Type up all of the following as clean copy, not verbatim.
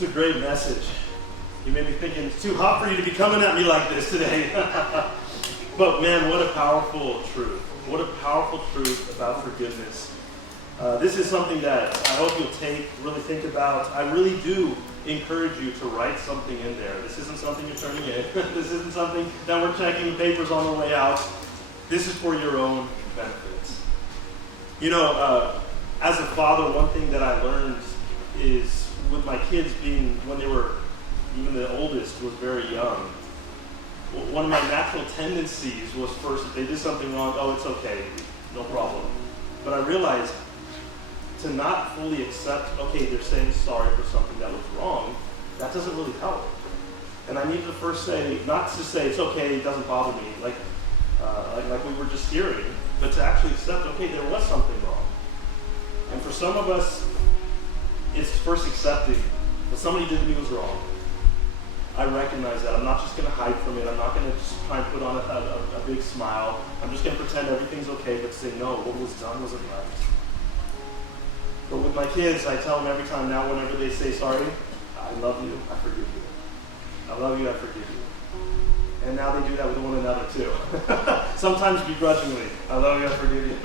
It's a great message. You may be thinking, it's too hot for you to be coming at me like this today. But man, what a powerful truth. What a powerful truth about forgiveness. This is something that I hope you'll really think about. I really do encourage you to write something in there. This isn't something you're turning in. This isn't something that we're checking the papers on the way out. This is for your own benefit. You know, as a father, one thing that I learned is with my kids being, when they were, even the oldest was very young, one of my natural tendencies was first, if they did something wrong, oh, it's okay, no problem. But I realized to not fully accept, okay, they're saying sorry for something that was wrong, that doesn't really help. And I need to first say, not to say it's okay, it doesn't bother me, like we were just hearing, but to actually accept, okay, there was something wrong. And for some of us, it's first accepting that somebody did to me was wrong. I recognize that. I'm not just going to hide from it. I'm not going to just try and put on a big smile. I'm just going to pretend everything's okay, but say, no, what was done wasn't right. But with my kids, I tell them every time now, whenever they say sorry, I love you, I forgive you. I love you, I forgive you. And now they do that with one another too. Sometimes begrudgingly, I love you, I forgive you.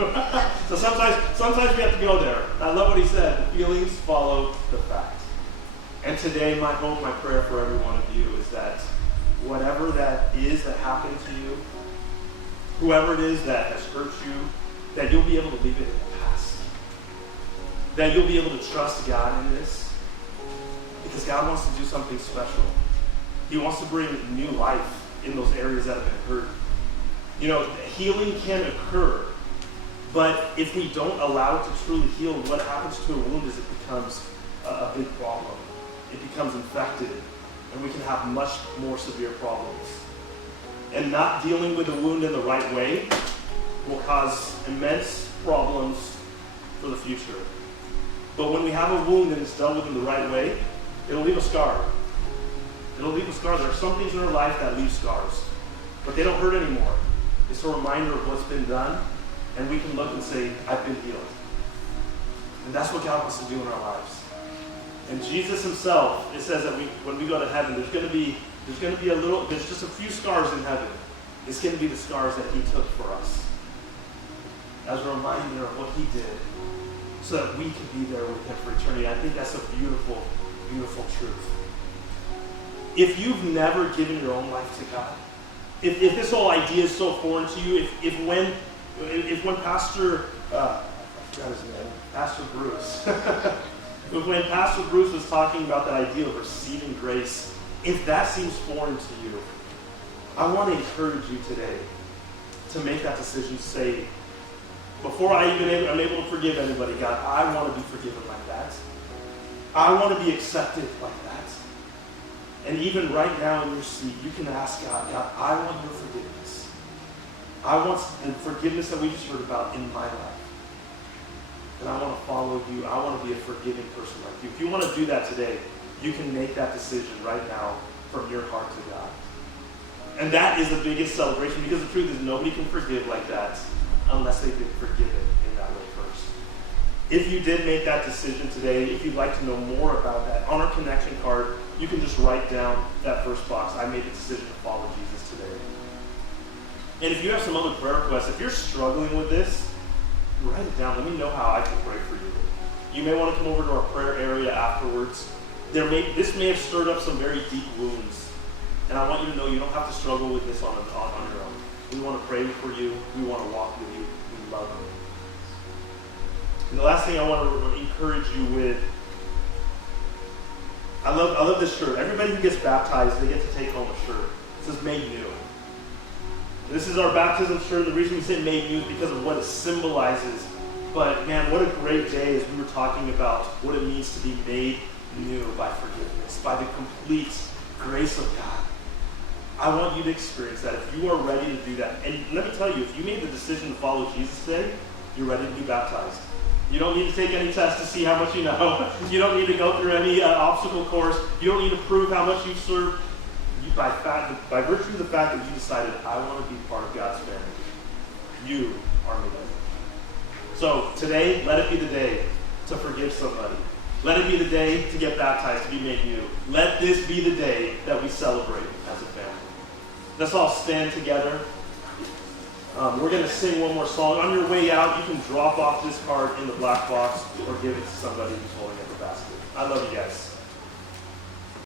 So sometimes we have to go there. I love what he said, feelings follow the fact. And today, my hope, my prayer for every one of you is that whatever that is that happened to you, whoever it is that has hurt you, that you'll be able to leave it in the past. That you'll be able to trust God in this. Because God wants to do something special. He wants to bring new life in those areas that have been hurt. You know, healing can occur, but if we don't allow it to truly heal, what happens to a wound is it becomes a big problem. It becomes infected, and we can have much more severe problems. And not dealing with the wound in the right way will cause immense problems for the future. But when we have a wound and it's dealt with in the right way, it'll leave a scar. It'll leave a scar. There are some things in our life that leave scars, but they don't hurt anymore. It's a reminder of what's been done, and we can look and say, I've been healed. And that's what God wants to do in our lives. And Jesus himself, it says that when we go to heaven, there's going to be there's just a few scars in heaven. It's going to be the scars that he took for us as a reminder of what he did so that we can be there with him for eternity. I think that's a beautiful, beautiful truth. If you've never given your own life to God, if this whole idea is so foreign to you, if when Pastor, I forgot his name, Pastor Bruce, when Pastor Bruce was talking about that idea of receiving grace, if that seems foreign to you, I want to encourage you today to make that decision. Say, before I'm able to forgive anybody, God, I want to be forgiven like that. I want to be accepted like that. And even right now in your seat, you can ask God, God, I want your forgiveness. I want the forgiveness that we just heard about in my life. And I want to follow you. I want to be a forgiving person like you. If you want to do that today, you can make that decision right now from your heart to God. And that is the biggest celebration, because the truth is nobody can forgive like that unless they've been forgiven in that way first. If you did make that decision today, if you'd like to know more about that, on our connection card, you can just write down that first box. I made a decision to follow Jesus today. And if you have some other prayer requests, if you're struggling with this, write it down. Let me know how I can pray for you. You may want to come over to our prayer area afterwards. This may have stirred up some very deep wounds. And I want you to know you don't have to struggle with this on your own. We want to pray for you. We want to walk with you. We love you. And the last thing I want to encourage you with, I love this shirt. Everybody who gets baptized, they get to take home a shirt. It says made new. This is our baptism shirt. The reason we say made new is because of what it symbolizes. But man, what a great day as we were talking about what it means to be made new by forgiveness, by the complete grace of God. I want you to experience that if you are ready to do that. And let me tell you, if you made the decision to follow Jesus today, you're ready to be baptized. You don't need to take any tests to see how much you know. You don't need to go through any obstacle course. You don't need to prove how much you've served. By virtue of the fact that you decided, I want to be part of God's family, you are made. So today, let it be the day to forgive somebody, Let it be the day to get baptized, to be made new. Let this be the day that we celebrate as a family. Let's all stand together. We're going to sing one more song. On your way out, you can drop off this card in the black box or give it to somebody who's holding up a basket. I love you guys.